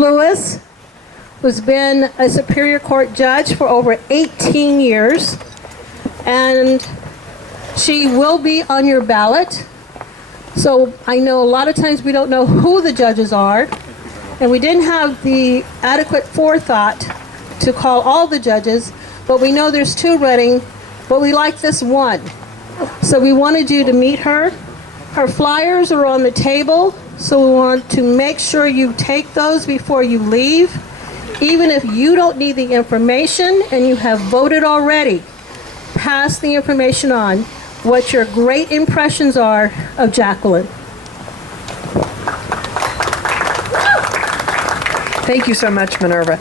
Lewis, who's been a Superior Court judge for over 18 years, and she will be on your ballot. So I know a lot of times we don't know who the judges are, and we didn't have the adequate forethought to call all the judges, but we know there's 2 running, but we like this one. So we wanted you to meet her. Her flyers are on the table, so we want to make sure you take those before you leave. Even if you don't need the information and you have voted already, pass the information on, what your great impressions are of Jacqueline. Thank you so much, Minerva.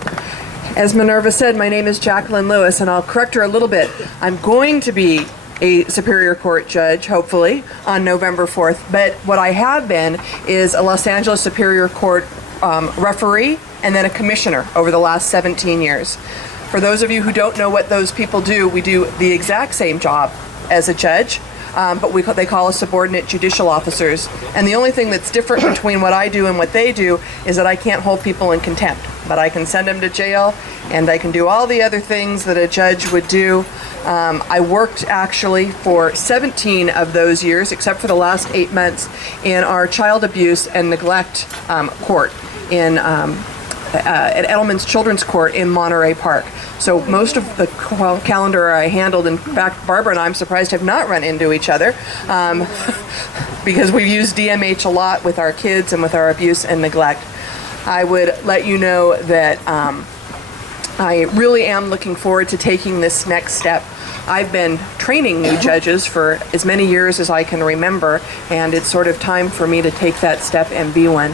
As Minerva said, my name is Jacqueline Lewis, and I'll correct her a little bit. I'm going to be a Superior Court judge, hopefully, on November 4th. But what I have been is a Los Angeles Superior Court referee and then a commissioner over the last 17 years. For those of you who don't know what those people do, we do the exact same job as a judge, but they call us subordinate judicial officers. And the only thing that's different between what I do and what they do is that I can't hold people in contempt, but I can send them to jail, and I can do all the other things that a judge would do. I worked actually for 17 of those years, except for the last 8 months, in our child abuse and neglect court at Edelman's Children's Court in Monterey Park. So most of the calendar I handled, in fact, Barbara and I, I'm surprised, have not run into each other because we've used DMH a lot with our kids and with our abuse and neglect. I would let you know that I really am looking forward to taking this next step. I've been training new judges for as many years as I can remember, and it's sort of time for me to take that step and be one.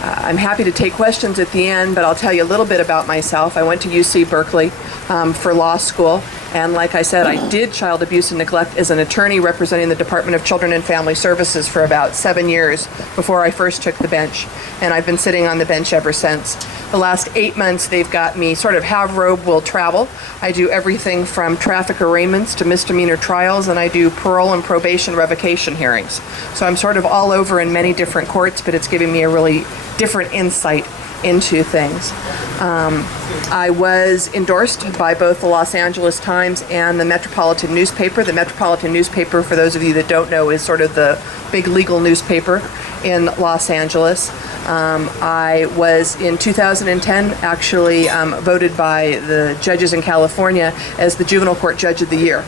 I'm happy to take questions at the end, but I'll tell you a little bit about myself. I went to UC Berkeley for law school, and like I said, I did child abuse and neglect as an attorney representing the Department of Children and Family Services for about 7 years before I first took the bench, and I've been sitting on the bench ever since. The last 8 months, they've got me sort of have robe, will travel. I do everything from traffic arraignments to misdemeanor trials, and I do parole and probation revocation hearings. So I'm sort of all over in many different courts, but it's giving me a really different insight into things. I was endorsed by both the Los Angeles Times and the Metropolitan newspaper. The Metropolitan newspaper, for those of you that don't know, is sort of the big legal newspaper in Los Angeles. I was, in 2010, actually voted by the judges in California as the Juvenile Court Judge of the Year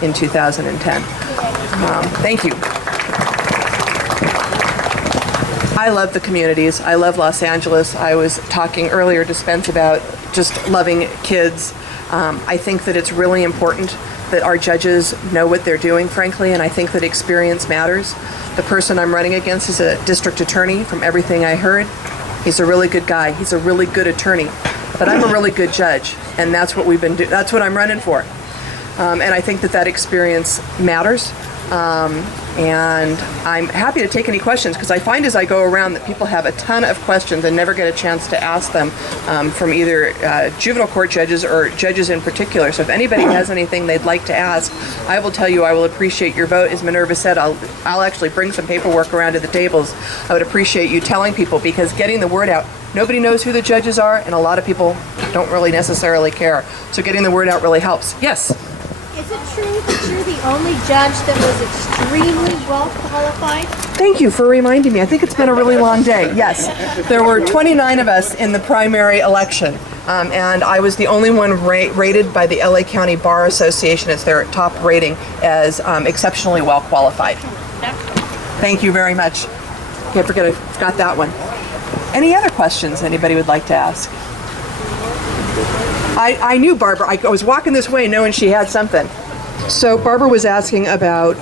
in 2010. Thank you. I love the communities. I love Los Angeles. I was talking earlier to Spence about just loving kids. I think that it's really important that our judges know what they're doing, frankly, and I think that experience matters. The person I'm running against is a district attorney, from everything I heard. He's a really good guy. He's a really good attorney. But I'm a really good judge, and that's what we've been doing. That's what I'm running for. And I think that that experience matters. And I'm happy to take any questions, because I find as I go around that people have a ton of questions and never get a chance to ask them from either juvenile court judges or judges in particular. So if anybody has anything they'd like to ask, I will tell you I will appreciate your vote. As Minerva said, I'll actually bring some paperwork around to the tables. I would appreciate you telling people, because getting the word out, nobody knows who the judges are, and a lot of people don't really necessarily care. So getting the word out really helps. Yes? Is it true that you're the only judge that was extremely well qualified? Thank you for reminding me. I think it's been a really long day. Yes, there were 29 of us in the primary election, and I was the only one rated by the LA County Bar Association as their top rating as exceptionally well qualified. Thank you very much. Okay, I forgot that one. Any other questions anybody would like to ask? I knew Barbara. I was walking this way knowing she had something. So Barbara was asking about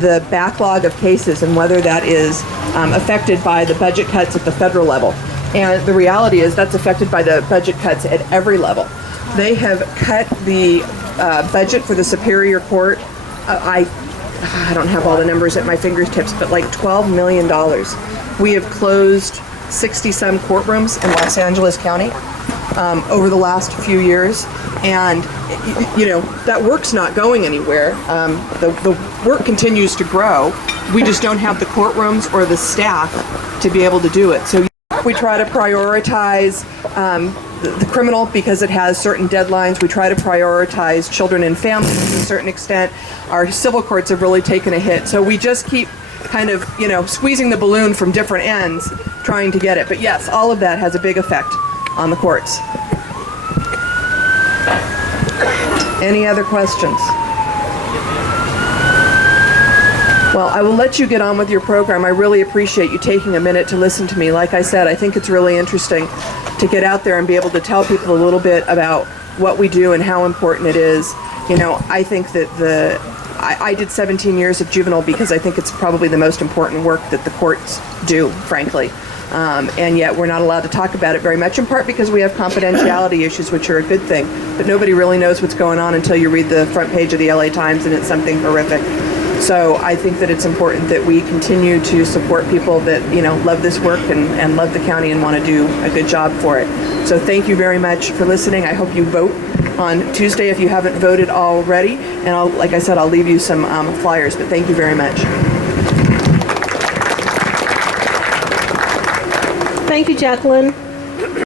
the backlog of cases and whether that is affected by the budget cuts at the federal level. And the reality is that's affected by the budget cuts at every level. They have cut the budget for the Superior Court. I don't have all the numbers at my fingertips, but like $12 million. We have closed 60-some courtrooms in Los Angeles County over the last few years, and that work's not going anywhere. The work continues to grow. We just don't have the courtrooms or the staff to be able to do it. So We try to prioritize the criminal because it has certain deadlines. We try to prioritize children and families to a certain extent. Our civil courts have really taken a hit. So we just keep kind of, squeezing the balloon from different ends, trying to get it. But yes, all of that has a big effect on the courts. Any other questions? Well, I will let you get on with your program. I really appreciate you taking a minute to listen to me. Like I said, I think it's really interesting to get out there and be able to tell people a little bit about what we do and how important it is. I think that I did 17 years of juvenile because I think it's probably the most important work that the courts do, frankly. And yet we're not allowed to talk about it very much, in part because we have confidentiality issues, which are a good thing. But nobody really knows what's going on until you read the front page of the LA Times and it's something horrific. So I think that it's important that we continue to support people that, love this work and love the county and want to do a good job for it. So thank you very much for listening. I hope you vote on Tuesday if you haven't voted already. And like I said, I'll leave you some flyers, but thank you very much. Thank you, Jacqueline.